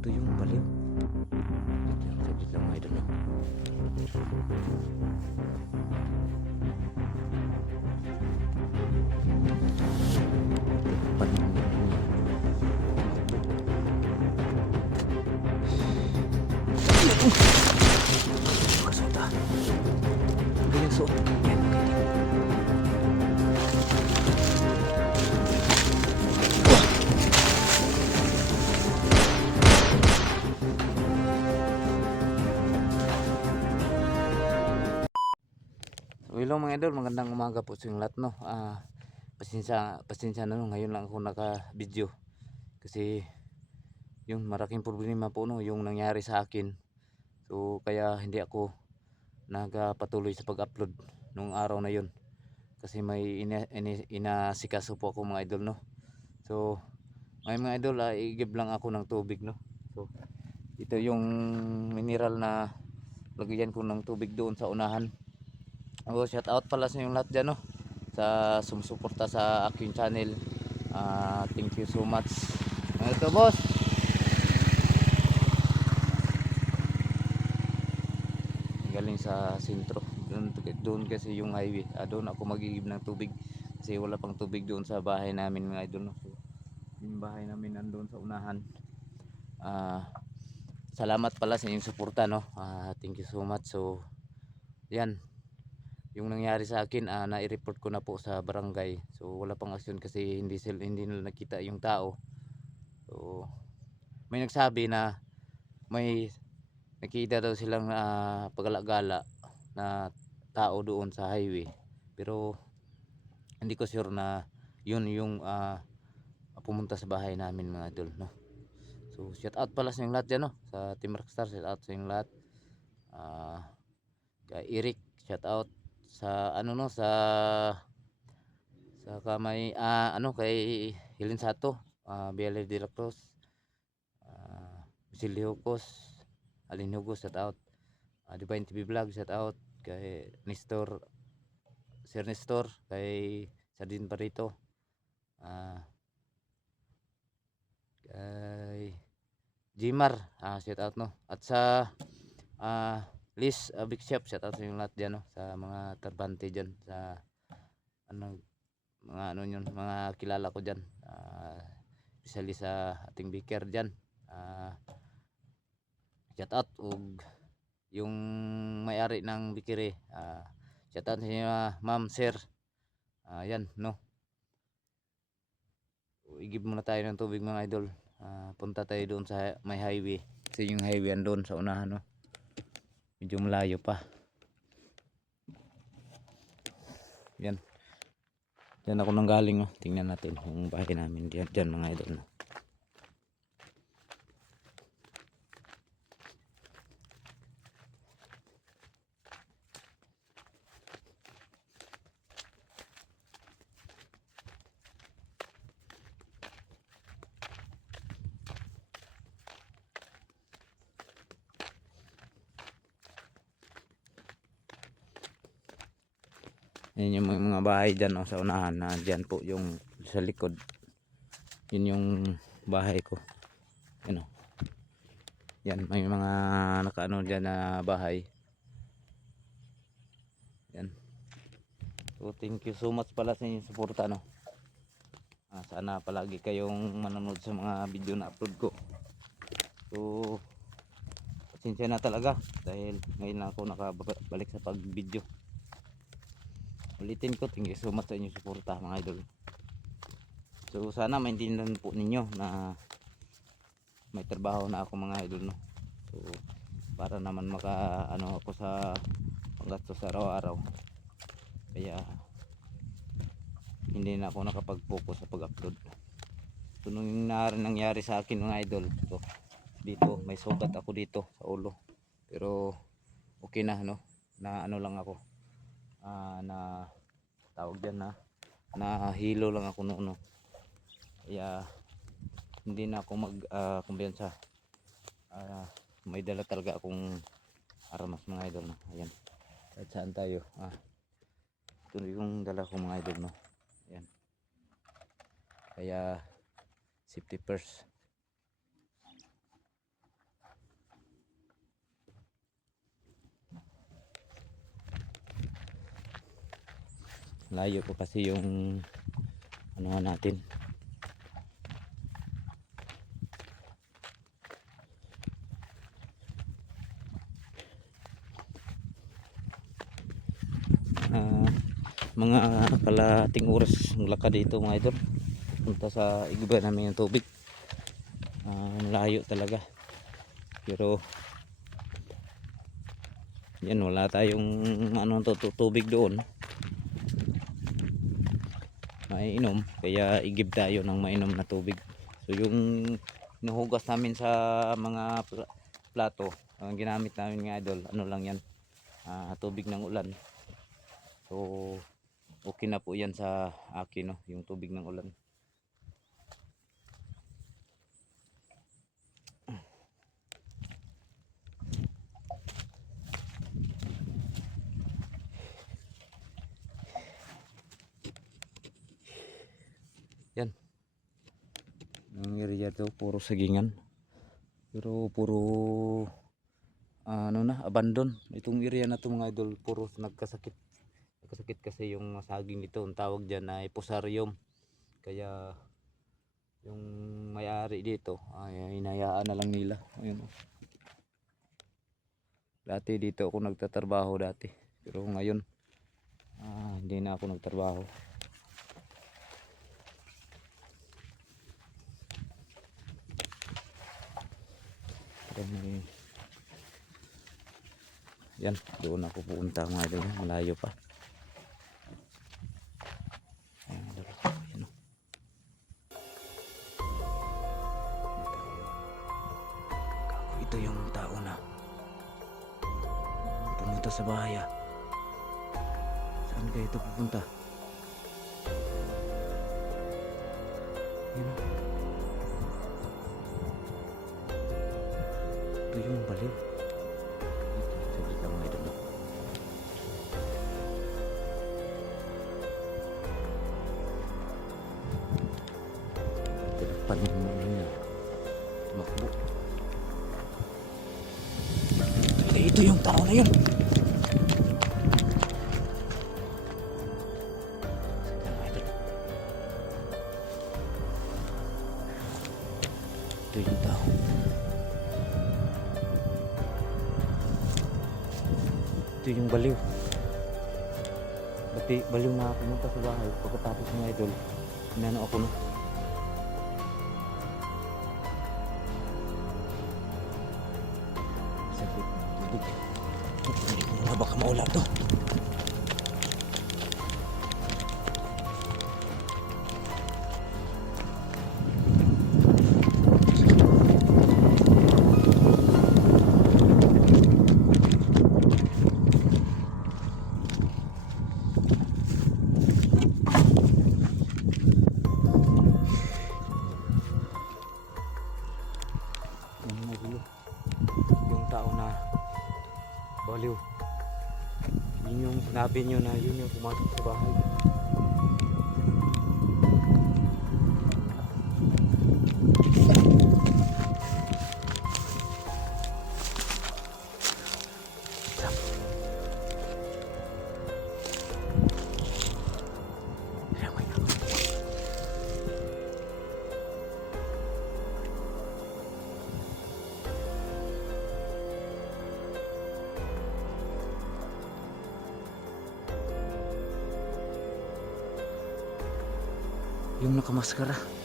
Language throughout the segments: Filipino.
Ito yung baliw. Saglit lang mga idol. no? Hello mga idol, magandang umaga po sa inyong lahat no. Ah, pasensya, pasensya na no, ngayon lang ako naka-video. Kasi yung maraking problema po no, yung nangyari sa akin. So kaya hindi ako nagpatuloy sa pag-upload nung araw na yun. Kasi may ina, ina, inasikaso po ako mga idol no. So ngayon mga idol, ah, i-give lang ako ng tubig no. So ito yung mineral na lagyan ko ng tubig doon sa unahan. Oh, shout out pala sa inyong lahat dyan, no? Sa sumusuporta sa aking channel. Ah, thank you so much. Ano ito, boss? Galing sa sentro. Doon, doon kasi yung highway. Ah, doon ako magigib ng tubig. Kasi wala pang tubig doon sa bahay namin mga idol. No? So, yung bahay namin nandoon sa unahan. Ah, salamat pala sa inyong suporta, no? Ah, thank you so much. So, yan yung nangyari sa akin ah, na-report ko na po sa barangay. So wala pang aksyon kasi hindi sila hindi nila nakita yung tao. So may nagsabi na may nakita daw silang uh, pagalagala na tao doon sa highway. Pero hindi ko sure na yun yung ah, pumunta sa bahay namin mga idol no? So shout out pala sa inyong lahat dyan no? Sa Team Rockstar shout out sa inyong lahat. Ah kay Eric shout out sa ano no sa sa kamay ah ano kay Hilin Sato ah Biela de la Cruz ah Basilio Hugos Alin Hugos shout out. Ah, Divine TV Vlog shout out kay Nestor Sir Nestor kay Sardin Barito ah kay Jimar ah shout out no. At sa ah Liz uh, Big Chef shout out sa yung lahat dyan no sa mga tarbante dyan sa ano mga ano yun mga kilala ko dyan uh, especially sa ating baker dyan uh, shout out ug yung may-ari ng bikiri uh, shout out sa ma'am sir uh, yan no? Igib muna tayo ng tubig mga idol. Uh, punta tayo doon sa may highway. Kasi yung highway andun sa unahan no medyo malayo pa yan yan ako nang galing oh. tingnan natin yung bahay namin dyan, dyan mga idol no? Yan yung bahay dyan oh, sa unahan na dyan po yung sa likod. Yun yung bahay ko. Yan oh. Yan may mga nakaano dyan na bahay. Yan. So thank you so much pala sa inyong suporta no. Ah, sana palagi kayong manonood sa mga video na upload ko. So pasensya na talaga dahil ngayon lang ako nakabalik sa pag-video ulitin ko thank you so much sa inyong suporta mga idol. So sana maintindihan po ninyo na may trabaho na ako mga idol no? So para naman maka ano ako sa panggastos araw-araw. Kaya hindi na ako nakapag-focus sa pag-upload. So nung nangyari sa akin mga idol so, dito may sugat ako dito sa ulo. Pero okay na no? Na ano lang ako ah, na tawag dyan na na hilo lang ako noon no. kaya hindi na ako mag uh, kumbiyansa Ah, may dala talaga akong armas mga idol no. ayan kahit saan tayo ah, ito yung dala ko mga idol no. ayan kaya safety first layo po kasi yung ano natin. Ah, mga kalating oras ang lakad dito mga idol. Punta sa iba namin yung tubig. Ah, layo talaga. Pero yan wala tayong ano to, tu- tubig doon maiinom. Kaya igib tayo ng mainom na tubig. So yung hinuhugas namin sa mga pla- plato ang ginamit namin nga idol ano lang yan ah, tubig ng ulan. So okay na po yan sa akin no yung tubig ng ulan yan. Ang area to puro sagingan. Pero puro ah, ano na abandon. Itong area na to mga idol puro nagkasakit. Nagkasakit kasi yung saging nito. Ang tawag dyan ay pusarium kaya yung may-ari dito ay inayaan na lang nila. Ayun oh. dati dito ako nagtatrabaho dati. Pero ngayon ah, hindi na ako nagtrabaho May- yan doon ako pupunta mga malayo pa Ano niya. Tumakbo. Ito yung tao na yun. Saglit. Tubig. Hindi ko na baka maula to. Sinabi nyo na yun yung pumasok sa bahay. Yung nakamaskara.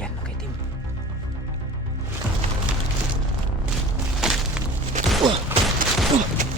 Suot. Yan, nakaitim. Yan.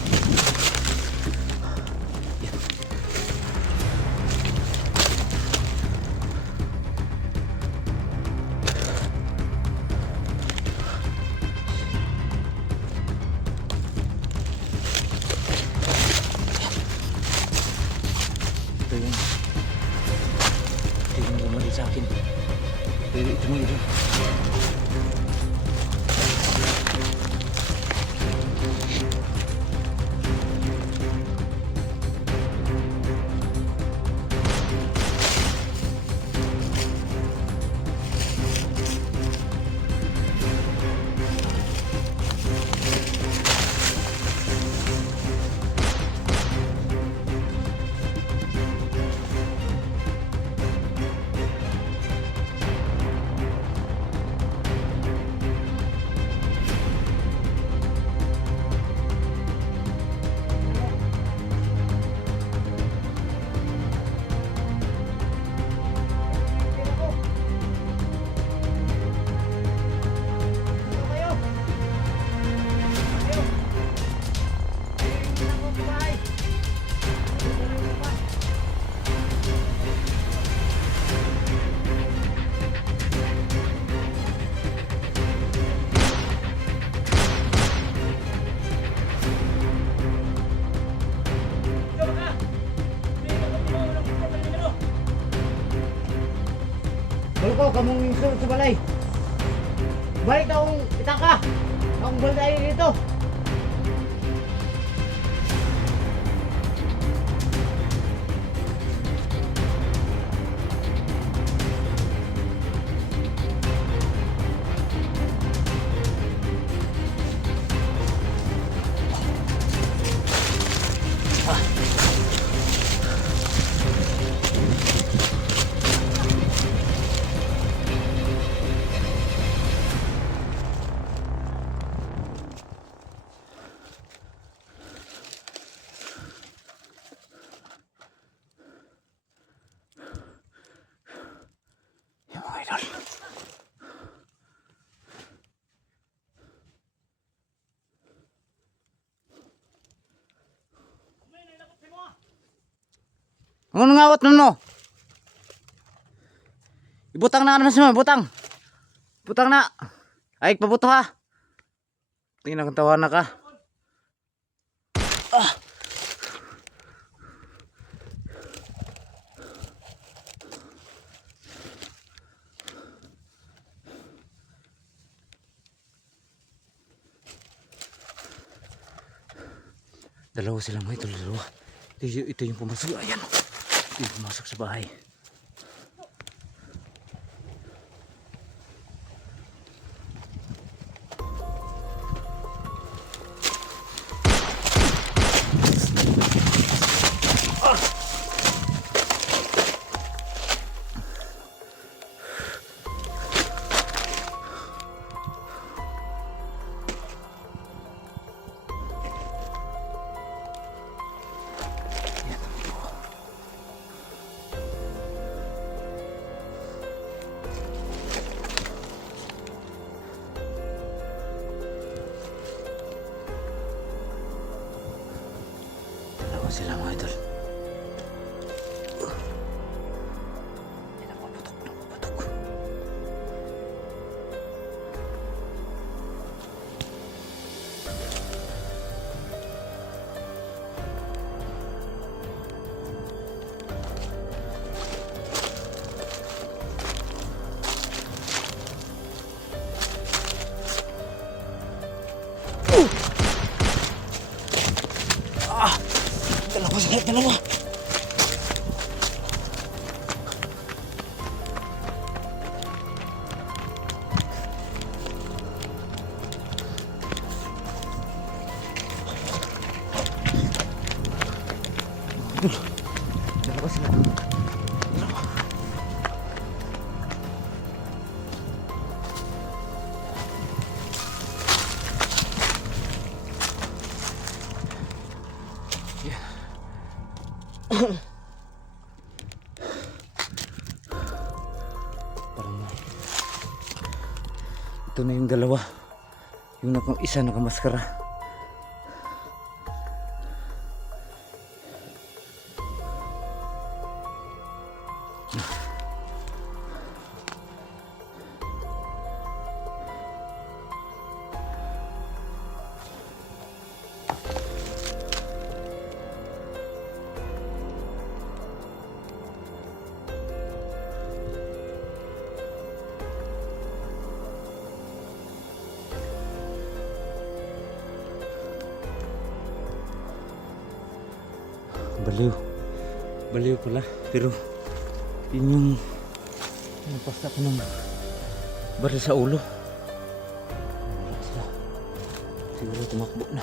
Kamong sa balay. Balik akong itaka. Akong balay Ano ngawat mo no? Ibutang na naman siya, butang. Butang na. Ay, pabuto ha. Tingnan kung tawa na ka. Ah. Dalawa sila mga ito, dalawa. Ito, yung pumasok. Ayan. Ito yung pumasok sa bahay. Dalawa. Dalawa Ito na yung dalawa. Yung naka, isa nakamaskara. Baliw. Baliw pala. Pero yun yung napasta ko ng baril sa ulo. Wala sila. Siguro tumakbo na.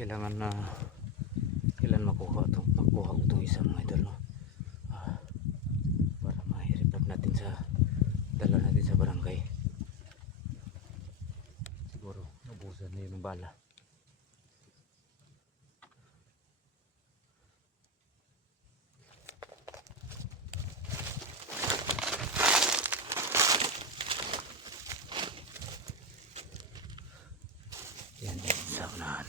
Kailangan na kailan makuha to makuha ko itong isang mga no? Ah, para ma-report natin sa dala natin sa barangay siguro nabusan na yung bala yan yan sa unahan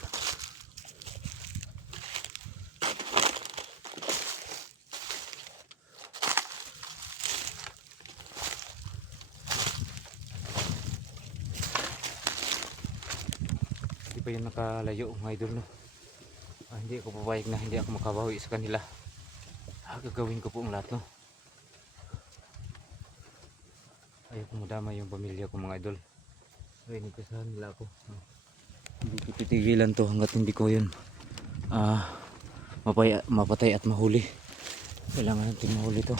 Hindi pa yun nakalayo mga idol no. Ah, hindi ako papayag na hindi ako makabawi sa kanila. Ah, gagawin ko po ang lahat no. Ayaw ko madama yung pamilya ko mga idol. Ay, nagkasahan nila ako. Ah, Hindi ko titigilan to hanggat hindi ko yun ah, mapay, mapatay at mahuli. Kailangan natin mahuli to.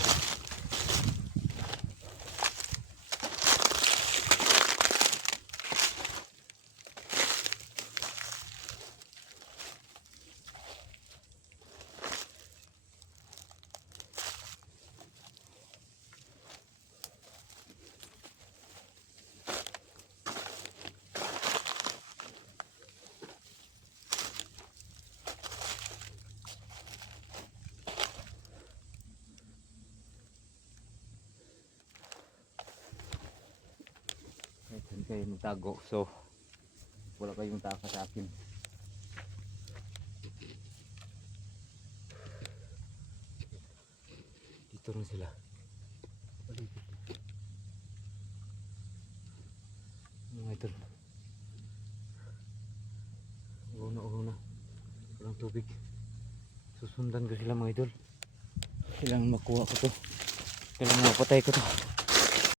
Kahit saan kayo magtago. So, wala kayong taka sa akin. Dito rin sila. Mga idol. Uho na, uho na. Walang tubig. Susundan ko sila mga idol. Kailangan makuha ko to. Kailangan mapatay ko to.